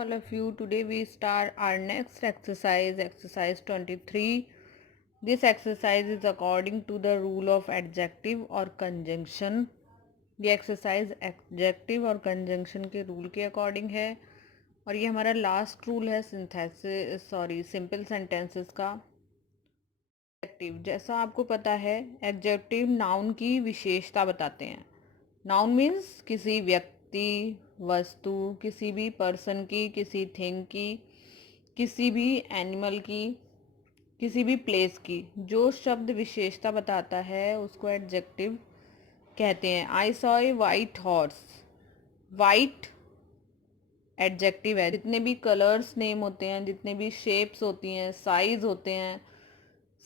All of you, today we start our next exercise 23. This exercise is according to the rule of adjective or conjunction. ये exercise adjective और conjunction के rule के according है और ये हमारा last rule है सिंपल सेंटेंसेस का। एडजेक्टिव, जैसा आपको पता है, एडजेक्टिव नाउन की विशेषता बताते हैं। नाउन मीन्स किसी व्यक्ति, वस्तु, किसी भी पर्सन की, किसी थिंग की, किसी भी एनिमल की, किसी भी प्लेस की जो शब्द विशेषता बताता है उसको एडजेक्टिव कहते हैं। आई सॉ ए वाइट हॉर्स, वाइट एडजेक्टिव है। जितने भी कलर्स नेम होते हैं, जितने भी शेप्स होती हैं, साइज होते हैं,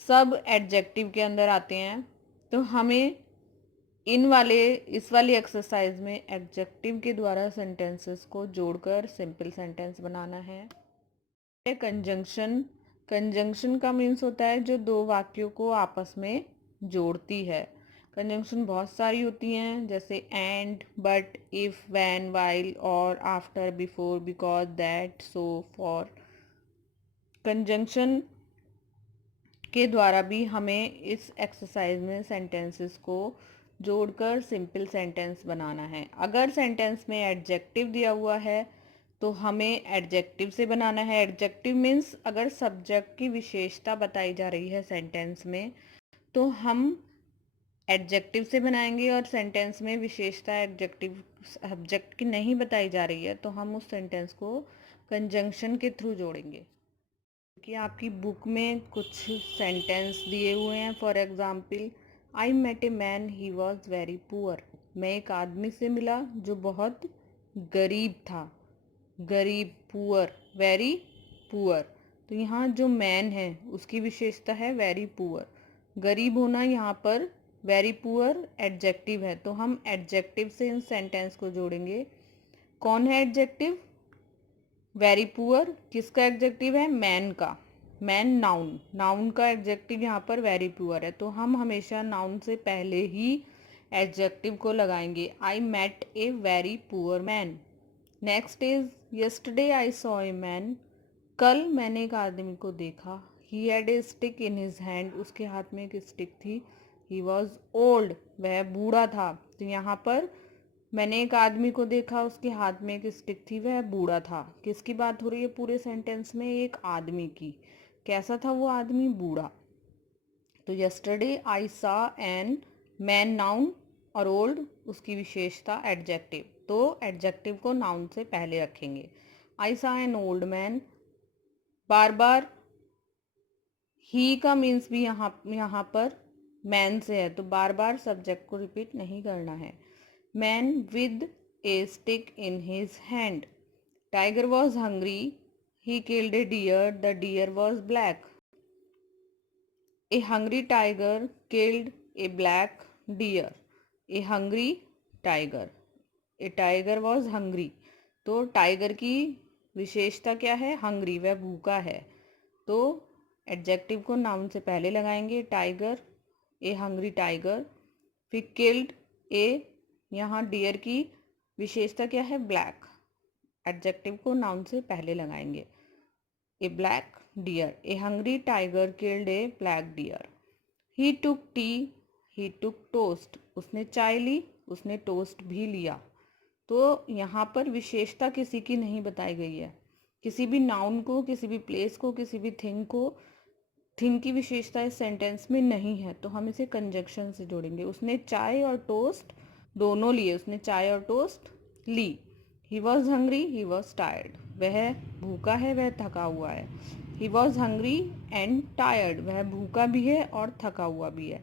सब एडजेक्टिव के अंदर आते हैं। तो हमें इस वाली एक्सरसाइज में एडजेक्टिव के द्वारा सेंटेंसेस को जोड़कर सिंपल सेंटेंस बनाना है। कंजंक्शन, कंजंक्शन का मीन्स होता है जो दो वाक्यों को आपस में जोड़ती है। कंजंक्शन बहुत सारी होती हैं, जैसे and, but, if, when, while, और, after, before, because, that, so, for. Conjunction के द्वारा भी हमें इस एक्सरसाइज में सेंटेंसेस को जोड़कर सिंपल सेंटेंस बनाना है। अगर सेंटेंस में एडजेक्टिव दिया हुआ है तो हमें एडजेक्टिव से बनाना है। एडजेक्टिव मीन्स अगर सब्जेक्ट की विशेषता बताई जा रही है सेंटेंस में तो हम एडजेक्टिव से बनाएंगे, और सेंटेंस में विशेषता एडजेक्टिव सब्जेक्ट की नहीं बताई जा रही है तो हम उस सेंटेंस को कंजंक्शन के थ्रू जोड़ेंगे। कि आपकी बुक में कुछ सेंटेंस दिए हुए हैं। For example, I met a man, he was very poor. मैं एक आदमी से मिला जो बहुत गरीब था। गरीब, पुअर, वेरी पुअर। तो यहाँ जो मैन है उसकी विशेषता है वेरी पुअर। गरीब होना यहाँ पर वेरी पुअर एडजेक्टिव है, तो हम एडजेक्टिव से इन सेंटेंस को जोड़ेंगे। कौन है एडजेक्टिव? वेरी पुअर किसका एडजेक्टिव है? मैन का। मैन नाउन, नाउन का एडजेक्टिव यहाँ पर वेरी पुअर है, तो हम हमेशा नाउन से पहले ही एडजेक्टिव को लगाएंगे। I met a very poor man. Next is yesterday I saw a man. कल मैंने एक आदमी को देखा। He had a stick in his hand. उसके हाथ में एक स्टिक थी। ही वॉज ओल्ड, वह बूढ़ा था। तो यहाँ पर मैंने एक आदमी को देखा, उसके हाथ में एक स्टिक थी, वह बूढ़ा था। किसकी बात हो रही है पूरे सेंटेंस में? एक आदमी की। कैसा था वो आदमी? बूढ़ा। तो yesterday I saw N man noun, और ओल्ड उसकी विशेषता एडजेक्टिव, तो एडजेक्टिव को नाउन से पहले रखेंगे। I saw an old man. बार बार ही का मीन्स भी यहाँ पर मैन से है, तो बार बार सब्जेक्ट को रिपीट नहीं करना है। Man with a stick in his hand. Tiger was hungry, he killed a deer, the deer was black. A hungry tiger killed a black deer. A hungry tiger, a tiger was hungry. तो tiger की विशेषता क्या है? Hungry, वह भूखा है। तो adjective को नाउन से पहले लगाएंगे। टाइगर, ए हंग्री टाइगर। फिर किल्ड, ए, यहाँ डियर की विशेषता क्या है? ब्लैक। एडजेक्टिव को नाउन से पहले लगाएंगे। A black deer, a hungry tiger killed a black deer. He took tea, he took toast. उसने चाय ली, उसने टोस्ट भी लिया। तो यहाँ पर विशेषता किसी की नहीं बताई गई है। किसी भी नाउन को, किसी भी प्लेस को, किसी भी थिंग को, थिंग की विशेषता इस सेंटेंस में नहीं है, तो हम इसे कंजंक्शन से जोड़ेंगे। उसने चाय और टोस्ट दोनों लिए, उसने चाय और टोस्ट ली। He was hungry, he was tired. वह भूखा है, वह थका हुआ है। He was hungry and tired, वह भूखा भी है और थका हुआ भी है।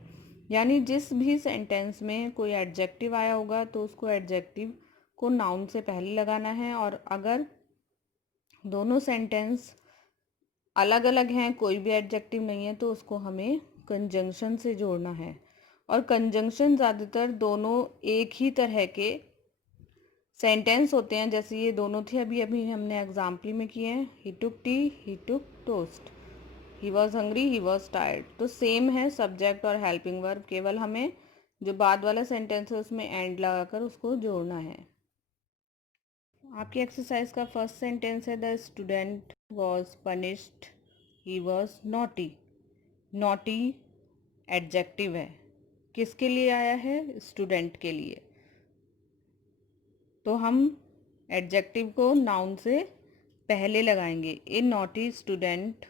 यानी जिस भी सेंटेंस में कोई एडजेक्टिव आया होगा तो उसको एडजेक्टिव को नाउन से पहले लगाना है, और अगर दोनों सेंटेंस अलग अलग हैं, कोई भी एडजेक्टिव नहीं है, तो उसको हमें कंजंक्शन से जोड़ना है। और कंजंक्शन ज़्यादातर दोनों एक ही तरह के सेंटेंस होते हैं, जैसे ये दोनों थे अभी अभी हमने एग्जाम्पल में किए हैं। He took tea, he took toast. He was hungry, he was tired. तो सेम है सब्जेक्ट और हेल्पिंग वर्ब, केवल हमें जो बाद वाला सेंटेंस है उसमें एंड लगाकर उसको जोड़ना है। आपकी एक्सरसाइज का फर्स्ट सेंटेंस है the student was punished, he was naughty. Naughty adjective है, किसके लिए आया है? स्टूडेंट के लिए। तो हम एडजेक्टिव को नाउन से पहले लगाएंगे। A naughty student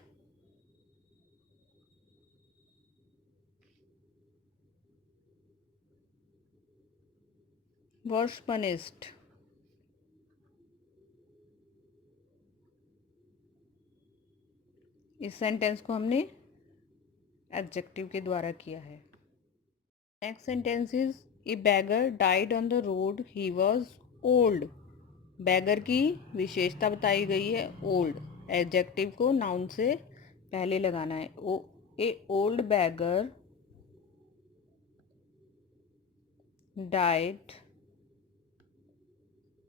was punished. इस सेंटेंस को हमने एडजेक्टिव के द्वारा किया है। Next sentence is a beggar died on the road, he was old. Beggar की विशेषता बताई गई है ओल्ड। एडजेक्टिव को नाउन से पहले लगाना है। A old beggar died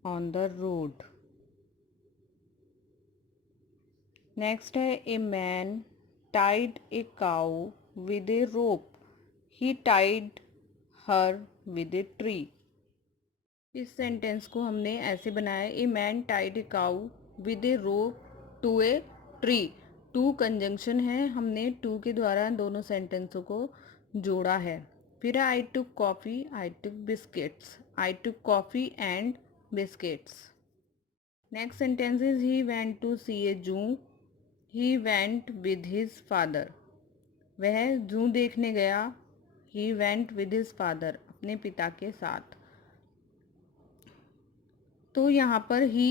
on the road. Next है a man tied a cow with a rope, he tied her with a tree. इस सेंटेंस को हमने ऐसे बनाया, a man tied a cow with a rope to a tree. To conjunction है, हमने to के द्वारा दोनों सेंटेंसों को जोड़ा है। फिर I took coffee, I took biscuits. I took coffee and biscuits. Next sentence is he went to see a zoo, he went with his father. वह जू देखने गया, he went with his father, अपने पिता के साथ। तो यहाँ पर ही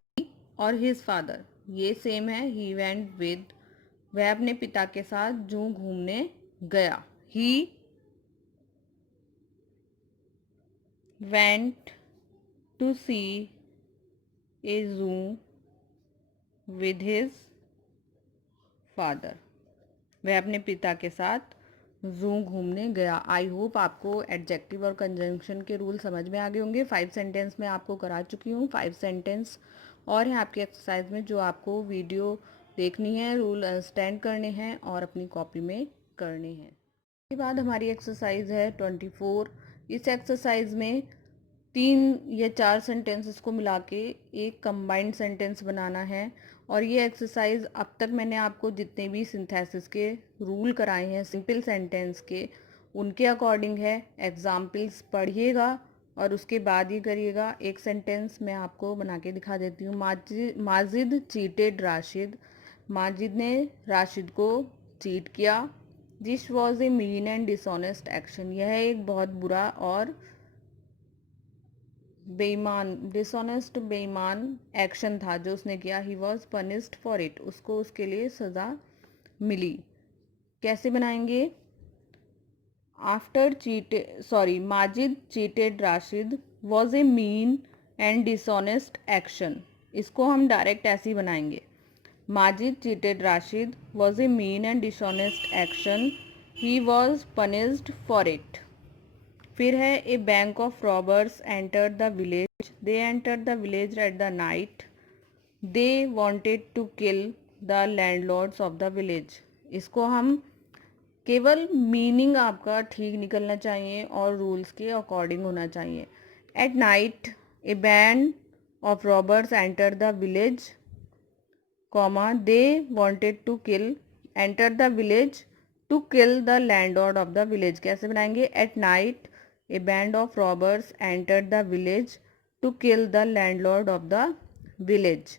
और हिज फादर ये सेम है। ही वेंट विद, वह अपने पिता के साथ जू घूमने गया। He went to see a जू विद हिज फादर, वह अपने पिता के साथ जू घूमने गया। आई होप आपको एडजेक्टिव और कंजंक्शन के रूल समझ में आ गए होंगे। 5 सेंटेंस मैं आपको करा चुकी हूँ। 5 सेंटेंस और हैं आपकी एक्सरसाइज में, जो आपको वीडियो देखनी है, रूल अंडरस्टैंड करने हैं और अपनी कॉपी में करने हैं। इसके बाद हमारी एक्सरसाइज है 24। इस एक्सरसाइज में 3 या 4 सेंटेंसेस को मिला के एक कंबाइंड सेंटेंस बनाना है। और ये एक्सरसाइज अब तक मैंने आपको जितने भी सिंथेसिस के रूल कराए हैं सिंपल सेंटेंस के, उनके अकॉर्डिंग है। एग्जाम्पल्स पढ़िएगा और उसके बाद ये करिएगा। एक सेंटेंस मैं आपको बना के दिखा देती हूँ। माजिद चीटेड राशिद, माजिद ने राशिद को चीट किया। This was a mean and dishonest action, यह एक बहुत बुरा और बेईमान, डिसऑनेस्ट बेईमान एक्शन था जो उसने किया। He was punished for it, उसको उसके लिए सज़ा मिली। कैसे बनाएंगे? After Majid cheated Rashid was a mean and dishonest action. इसको हम डायरेक्ट ऐसे ही बनाएंगे। Majid cheated Rashid was a mean and dishonest action, he was punished for it. फिर है a band of robbers entered the village, they entered the village at the night, they wanted to kill the landlords of the village. इसको हम केवल meaning आपका ठीक निकलना चाहिए और रूल्स के अकॉर्डिंग होना चाहिए। At night a band of robbers enter the village, comma they wanted to kill, enter the village to kill the landlord of the village. कैसे बनाएंगे? At night a band of robbers enter the village to kill the landlord of the village.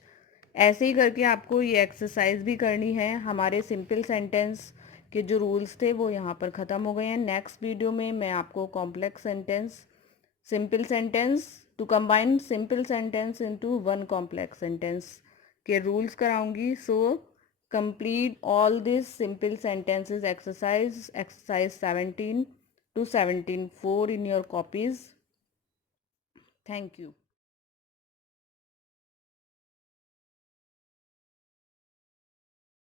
ऐसे ही करके आपको ये exercise भी करनी है। हमारे सिंपल सेंटेंस के जो रूल्स थे वो यहाँ पर ख़त्म हो गए हैं। नेक्स्ट वीडियो में मैं आपको complex sentence, simple sentence to combine simple sentence into one complex sentence के रूल्स कराऊंगी। So complete all these simple sentences exercise 17 to 17 4 in your copies. Thank you.